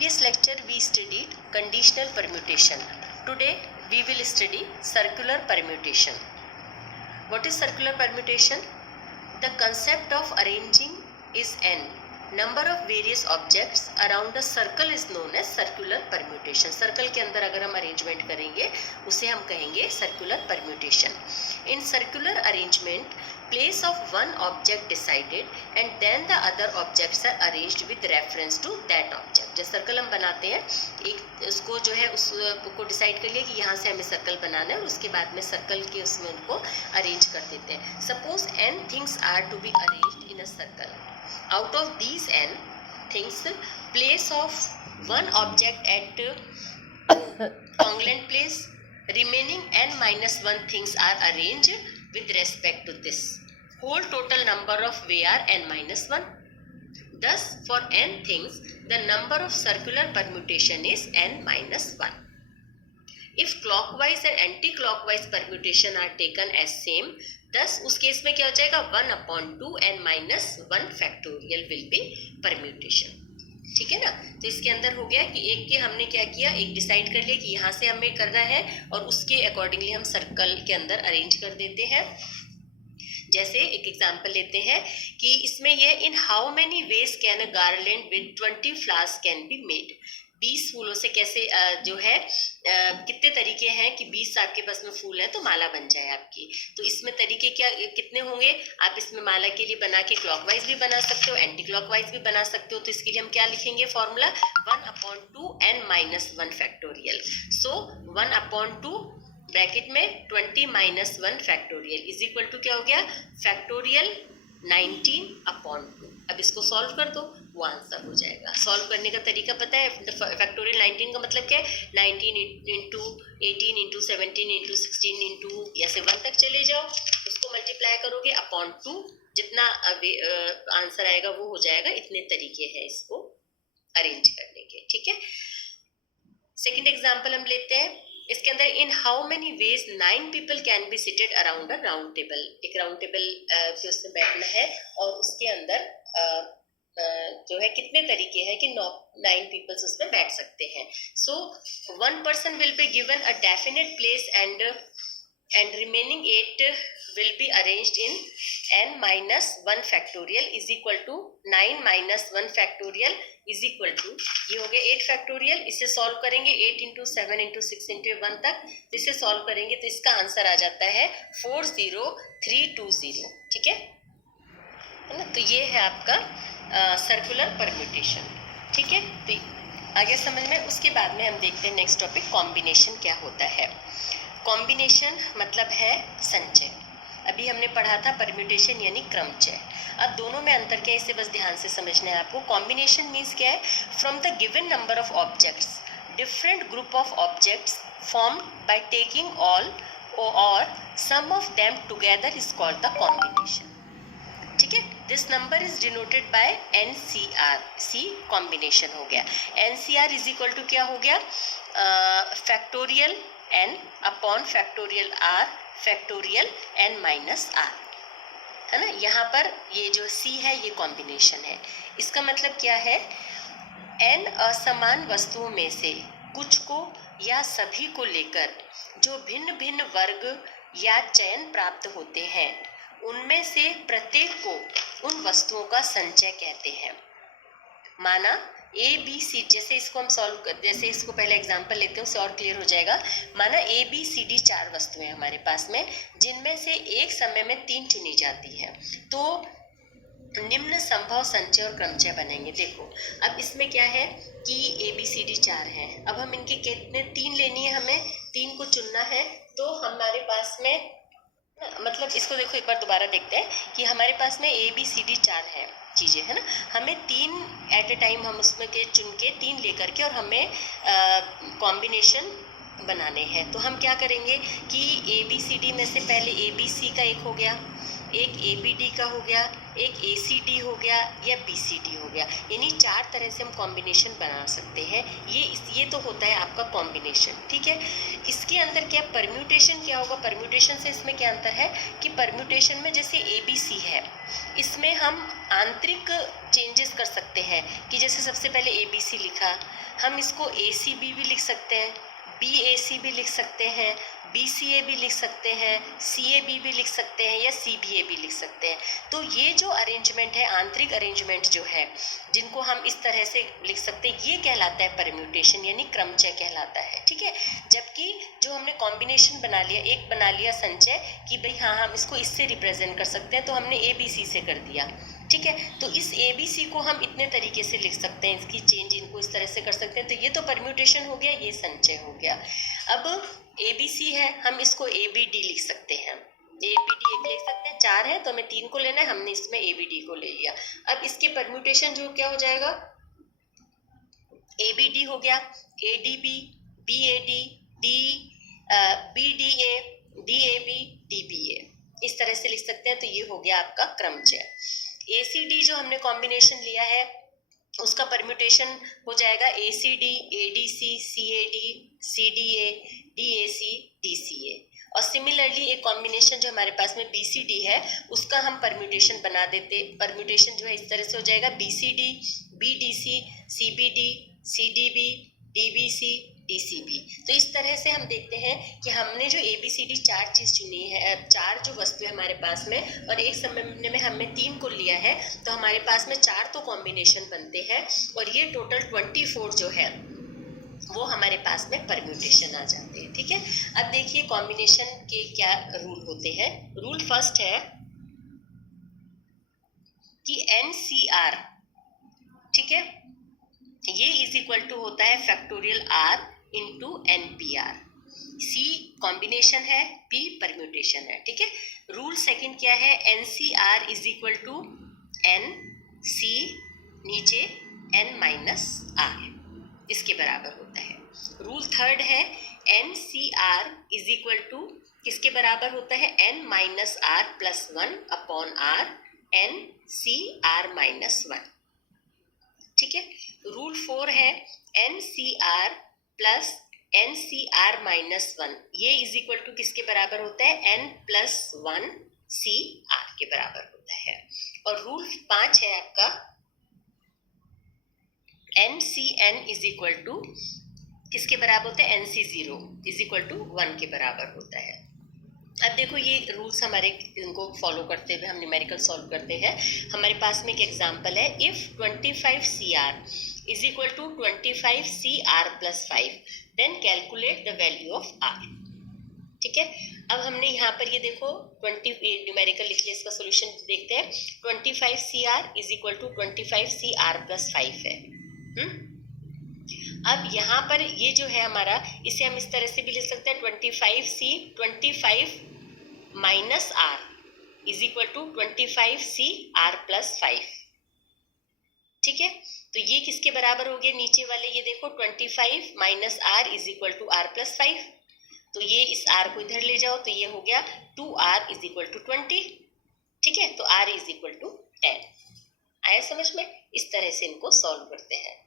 previous lecture we studied conditional permutation. Today we will study circular permutation. What is circular permutation? The concept of arranging is n number of various objects around a circle is known as circular permutation. Circle के अंदर अगर हम arrangement करेंगे उसे हम कहेंगे circular permutation. In circular arrangement, place of one object decided and then the other objects are arranged with reference to that object. जब circle हम बनाते हैं एक उसको जो है उसको डिसाइड कर लिया कि यहाँ से हमें सर्कल बनाना है और उसके बाद में सर्कल के उसमें उनको अरेंज कर देते हैं. Suppose n things are to be arranged in a circle. Out of these n things, place of one object at congruent place, remaining n minus 1 things are arranged with respect to this. Whole total number of way are n minus 1. Thus, for n things, the number of circular permutation is n minus 1. If clockwise and anti-clockwise permutation are taken as same, thus उस case में क्या हो जाएगा 1/2 n minus 1 factorial will be permutation. ठीक है ना. तो इसके अंदर हो गया कि एक के हमने क्या किया, एक डिसाइड कर लिया कि यहाँ से हमें करना है और उसके अकॉर्डिंगली हम सर्कल के अंदर अरेंज कर देते हैं. जैसे एक एग्जांपल लेते हैं कि इसमें ये in how many ways can a garland with 20 flowers can be made. 20 फूलों से कैसे जो है कितने तरीके हैं कि 20 आपके पास में फूल है तो माला बन जाए आपकी. तो इसमें तरीके क्या कितने होंगे, आप इसमें माला के लिए बना के क्लॉकवाइज भी बना सकते हो, एंटी क्लॉकवाइज भी बना सकते हो. तो इसके लिए हम क्या लिखेंगे formula 1/2 n minus 1 factorial. So 1/2 bracket में 20 minus 1 factorial is equal to क्या हो गया फैक्टोरियल 19/2. अब इसको सॉल्व कर दो, वो आंसर हो जाएगा. सॉल्व करने का तरीका पता है, फैक्टोरियल 19 का मतलब क्या है 19 इंटू 18 इंटू 17 इंटू 16 इंटू ऐसे 1 तक चले जाओ, उसको मल्टीप्लाई करोगे अपॉन 2, जितना आंसर आएगा वो हो जाएगा. इतने तरीके हैं इसको अरेंज करने के. ठीक है. सेकेंड एग्जाम्पल हम लेते हैं. इसके अंदर in how many ways 9 people can be seated around a round table. एक राउंड टेबल पे उसमें बैठना है और उसके अंदर जो है कितने तरीके हैं कि 9 पीपल्स उसमें बैठ सकते हैं. सो 1 person will be given a definite place and remaining 8 will be arranged in n minus 1 factorial is equal to 9 minus 1 factorial is equal to ये हो गया 8 फैक्टोरियल. इसे सॉल्व करेंगे 8 इंटू 7 इंटू 6 इंटू 1 तक. इसे सॉल्व करेंगे तो इसका आंसर आ जाता है 40320. ठीक है ना. तो ये है आपका सर्कुलर परम्यूटेशन. ठीक है. तो आगे समझ में. उसके बाद में हम देखते हैं नेक्स्ट टॉपिक कॉम्बिनेशन क्या होता है. कॉम्बिनेशन मतलब है संचय. अभी हमने पढ़ा था परम्यूटेशन यानी क्रमचय. अब दोनों में अंतर क्या है इसे बस ध्यान से समझना है आपको. कॉम्बिनेशन मीन्स क्या है, from the given number of objects different group of objects formed by taking all और some of them together is called the combination. ठीक है. This number is denoted by NCR. C combination हो गया. NCR is equal to क्या हो गया factorial n upon factorial r factorial n minus r. है ना. यहाँ पर ये जो c है ये कॉम्बिनेशन है. इसका मतलब क्या है, n असमान वस्तुओं में से कुछ को या सभी को लेकर जो भिन्न भिन्न वर्ग या चयन प्राप्त होते हैं उनमें से प्रत्येक को उन वस्तुओं का संचय कहते हैं. माना ABC, जैसे इसको हम जैसे इसको पहले एग्जांपल लेते हैं उससे और क्लियर हो जाएगा. माना ABCD 4 वस्तुएं हमारे पास में, जिनमें से एक समय में 3 चुनी जाती है. तो निम्न संभव संचय और क्रमचय बनेंगे. देखो अब इसमें क्या है कि ABCD 4 है. अब हम इनके कितने 3 लेनी है, हमें 3 को चुनना है. तो हमारे पास में मतलब इसको देखो एक बार दोबारा देखते हैं कि हमारे पास में ABCD 4 है चीज़ें, है ना. हमें 3 एट ए टाइम हम उसमें के चुन के 3 लेकर के और हमें कॉम्बिनेशन बनाने हैं. तो हम क्या करेंगे कि ABCD में से पहले ABC का एक हो गया, एक ABD का हो गया, एक ACD हो गया या BCD हो गया, यानी 4 तरह से हम कॉम्बिनेशन बना सकते हैं। ये तो होता है आपका कॉम्बिनेशन, ठीक है। इसके अंदर क्या परम्यूटेशन क्या होगा, परम्यूटेशन से इसमें क्या अंतर है कि परम्यूटेशन में जैसे ABC है, इसमें हम आंतरिक चेंजेस कर सकते हैं कि जैसे सबसे पहले ABC लिखा, हम इसको ACB भी लिख सकते हैं, BAC भी लिख सकते हैं, BCA भी लिख सकते हैं, CAB भी लिख सकते हैं या CBA भी लिख सकते हैं। तो ये जो अरेंजमेंट है, आंतरिक अरेंजमेंट जो है, जिनको हम इस तरह से लिख सकते हैं, ये कहलाता है परम्यूटेशन, यानी क्रमचय कहलाता है, ठीक है। जबकि जो हमने कॉम्बिनेशन बना लिया, एक बना लिया संचय कि भाई हाँ हम इसको इससे रिप्रेजेंट कर सकते हैं, तो हमने ABC से कर दिया, ठीक है। तो इस ABC को हम इतने तरीके से लिख सकते हैं, इसकी चेंज इनको इस तरह से कर सकते हैं, तो ये तो परम्यूटेशन हो गया, ये संचय हो गया। अब ABC है, हम इसको ABD लिख सकते हैं, ABD एक लिख सकते हैं, 4 है तो हमें 3 को लेना है, हमने इसमें ABD को ले लिया। अब इसके परम्यूटेशन जो क्या हो जाएगा, ABD हो गया, ADB, BAD, BDA, DAB, DBA, इस तरह से लिख सकते हैं। तो ये हो गया आपका क्रमचय। ACD जो हमने कॉम्बिनेशन लिया है उसका परम्यूटेशन हो जाएगा ACD, ADC, CAD, CDA, DAC, DCA। और सिमिलरली एक कॉम्बिनेशन जो हमारे पास में BCD है उसका हम परम्यूटेशन बना देते, परम्यूटेशन जो है इस तरह से हो जाएगा BCD, BDC, CBD, CDB, DBC, DCB। तो इस तरह से हम देखते हैं कि हमने जो ABCD 4 चीज चुनी है, 4 जो वस्तु है हमारे पास में, और एक समय में हमने 3 को लिया है, तो हमारे पास में 4 तो कॉम्बिनेशन बनते हैं और ये टोटल 24 जो है वो हमारे पास में परम्यूटेशन आ जाते हैं, ठीक है। अब देखिए कॉम्बिनेशन के क्या रूल होते हैं। रूल फर्स्ट है कि NCR, ठीक है, ये इज इक्वल टू होता है factorial R into NPR। C combination है, P परम्यूटेशन है, ठीक है। रूल सेकंड क्या है, NCR is equal to NC नीचे N माइनस R, इसके बराबर होता है। रूल थर्ड है NCR इज इक्वल टू किसके बराबर होता है, N minus R plus 1 upon R NCR minus 1, ठीक है। रूल 4 है NCR प्लस NCR माइनस 1, ये इज इक्वल टू किसके बराबर होता है, N प्लस 1 CR के बराबर होता है। और रूल 5 है आपका NCN इज इक्वल टू किसके बराबर होता है, NC0 इज इक्वल टू 1 के बराबर होता है। अब देखो ये रूल्स हमारे इनको फॉलो करते हुए हम न्यूमेरिकल सॉल्व करते हैं। हमारे पास में एक एग्जांपल है, if 25CR is equal to 25CR plus 5 then calculate the value of R, ठीक है। अब हमने यहाँ पर ये देखो 20 न्यूमेरिकल लिख लिया, इसका सोल्यूशन देखते हैं। 25CR is equal to 25CR plus 5 है। अब यहाँ पर ये जो है हमारा, इसे हम इस तरह से भी लिख सकते हैं 25C 25 minus R is equal to 25CR plus 5, ठीक है। तो ये किसके बराबर हो गया, नीचे वाले ये देखो 25 minus R is equal to R plus 5, तो ये इस R को इधर ले जाओ तो ये हो गया 2R इज इक्वल टू 20, ठीक है। तो R इज इक्वल टू 10। आया समझ में, इस तरह से इनको सॉल्व करते हैं।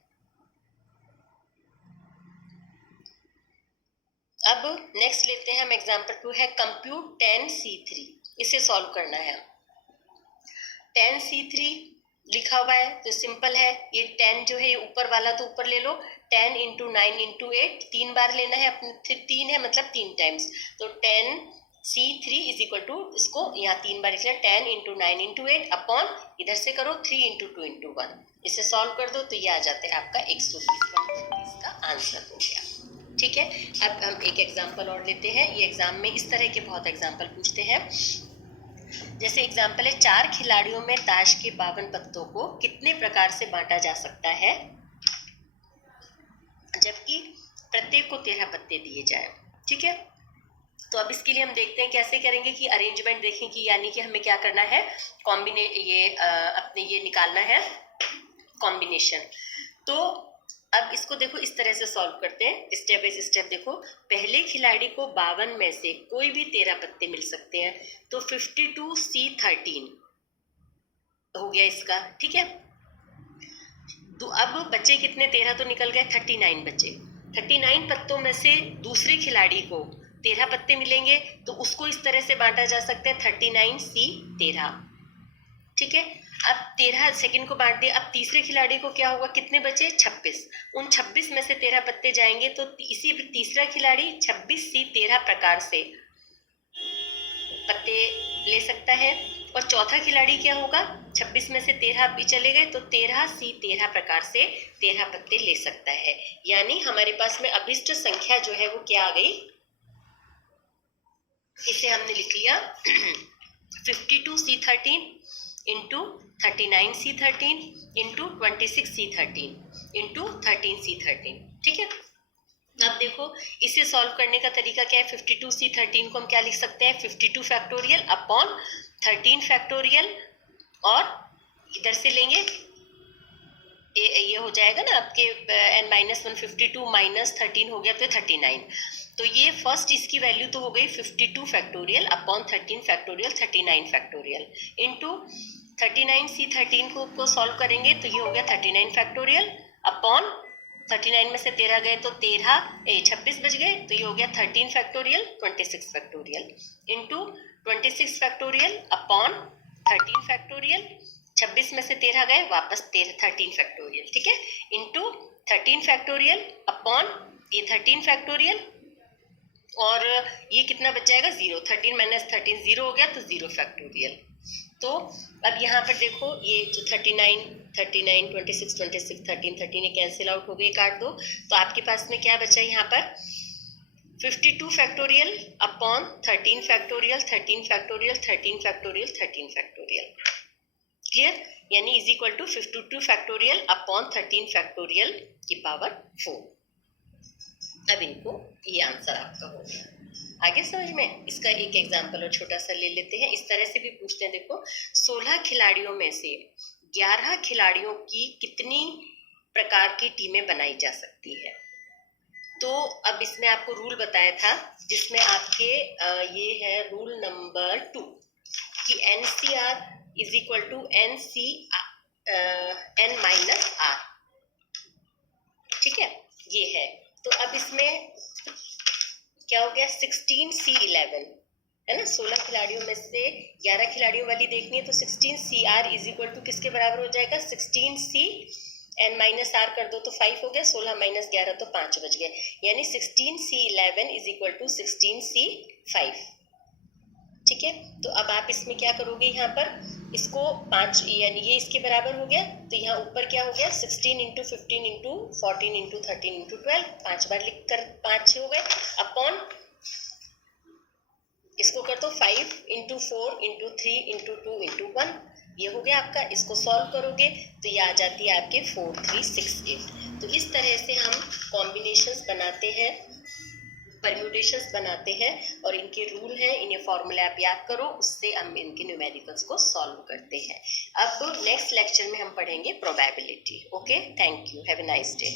अब नेक्स्ट लेते हैं हम एग्जांपल 2 है कंप्यूट 10C3, इसे सॉल्व करना है। 10C3 लिखा हुआ है तो सिंपल है, ये 10 जो है ये ऊपर वाला तो ऊपर ले लो, 10 इंटू 9 इंटू 8 3 बार लेना है अपने, 3 है मतलब 3 टाइम्स, तो 10C3 इज इक्वल टू, इसको यहाँ 3 बार लिख लिया, 10 इंटू 9 इंटू 8 अपॉन इधर से करो 3 इंटू 2 इंटू 1, इसे सॉल्व कर दो तो ये आ जाता है आपका 120 का आंसर हो गया, ठीक है। अब हम एक एग्जांपल और लेते हैं। ये एग्जाम में इस तरह के बहुत एग्जांपल पूछते हैं। जैसे एग्जांपल है, 4 खिलाड़ियों में ताश के 52 पत्तों को कितने प्रकार से बांटा जा सकता है जबकि प्रत्येक को 13 पत्ते दिए जाए, ठीक है। तो अब इसके लिए हम देखते हैं कैसे करेंगे कि अरेंजमेंट देखें कि यानी कि हमें क्या करना है, अपने ये निकालना है कॉम्बिनेशन। तो अब इसको देखो इस तरह से सॉल्व करते हैं, स्टेप बाय स्टेप। देखो, पहले खिलाड़ी को 52 में से कोई भी 13 पत्ते मिल सकते हैं, तो 52C13 हो गया इसका, ठीक है। तो अब बचे कितने, 13 तो निकल गए, 39 बचे। 39 पत्तों में से दूसरे खिलाड़ी को 13 पत्ते मिलेंगे, तो उसको इस तरह से बांटा जा सकता है 39C13, ठीक है। अब 13 सेकंड को बांट दिया, अब तीसरे खिलाड़ी को क्या होगा, कितने बचे, 26। उन 26 में से 13 पत्ते जाएंगे, तो इसी तीसरा खिलाड़ी 26C13 प्रकार से पत्ते ले सकता है। और चौथा खिलाड़ी क्या होगा, 26 में से 13 भी चले गए, तो 13C13 प्रकार से 13 पत्ते ले सकता है। यानी हमारे पास में अभिष्ट संख्या जो है वो क्या आ गई, इसे हमने लिख लिया 52C13 into 39C13 into 26C13 into 13C13, ठीक है। अब देखो, इसे सॉल्व करने का तरीका क्या है, 52C13 को हम क्या लिख सकते हैं, 52 फैक्टोरियल अपॉन 13 फैक्टोरियल, और इधर से लेंगे ये हो जाएगा ना आपके n-1, 52 माइनस 13 हो गया तो 39। तो ये फर्स्ट इसकी वैल्यू तो हो गई 52 factorial upon 13 factorial 39 factorial into 39C13 को सॉल्व करेंगे तो ये हो गया 39 फैक्टोरियल अपॉन 39 में से 13 गए तो 26 बच गए, तो ये हो गया 13 factorial 26 factorial into 26 factorial upon 13 factorial, 26 में से 13 गए वापस 13 फैक्टोरियल, ठीक है, इंटू 13 फैक्टोरियल अपॉन ये 13 फैक्टोरियल, और ये कितना बच जाएगा 0, 13 माइनस 13 0 हो गया तो 0 फैक्टोरियल। तो अब यहाँ पर देखो ये जो 39 26 26 13 13 कैंसिल आउट हो गए, काट दो, तो आपके पास में क्या बचा यहाँ पर 52 factorial upon 13 factorial 13 factorial 13 factorial 13 factorial, clear, यानी is equal to 52 factorial upon 13 factorial की पावर 4। अब इनको ये आंसर आपका हो गया, आगे समझ में। इसका एक एग्जाम्पल और छोटा सा ले लेते हैं, इस तरह से भी पूछते हैं। देखो, 16 खिलाड़ियों में से 11 खिलाड़ियों की कितनी प्रकार की टीमें बनाई जा सकती है। तो अब इसमें आपको रूल बताया था, जिसमें आपके ये है रूल नंबर 2 कि NCR is equal to N-R, ठीक है, ये है। तो अब इसमें क्या हो गया 16C11 है ना, 16 खिलाड़ियों में से 11 खिलाड़ियों वाली देखनी है, तो 16CR इज इक्वल टू किसके बराबर हो जाएगा, 16C n-r कर दो तो 5 हो गया, 16 माइनस 11 तो 5 बच गए, यानी 16C11 is equal to 16C5, ठीक है। तो अब आप इसमें क्या करोगे, यहाँ पर इसको 5 यानी ये इसके बराबर हो गया, तो यहाँ ऊपर क्या हो गया 16 इंटू 15 इंटू 14 इंटू 13 इंटू 12, 5 बार लिख कर 5 हो गए, अपॉन इसको कर दो 5 इंटू 4 इंटू 3 इंटू 2 इंटू 1, ये हो गया आपका। इसको सॉल्व करोगे तो ये आ जाती है आपके 4368। तो इस तरह से हम कॉम्बिनेशंस बनाते हैं, परम्यूटेशंस बनाते हैं, और इनके रूल हैं, इन्हें फॉर्मूले आप याद करो, उससे हम इनके न्यूमेरिकल्स को सॉल्व करते हैं। अब नेक्स्ट लेक्चर में हम पढ़ेंगे probability. Okay, thank you, have a nice day.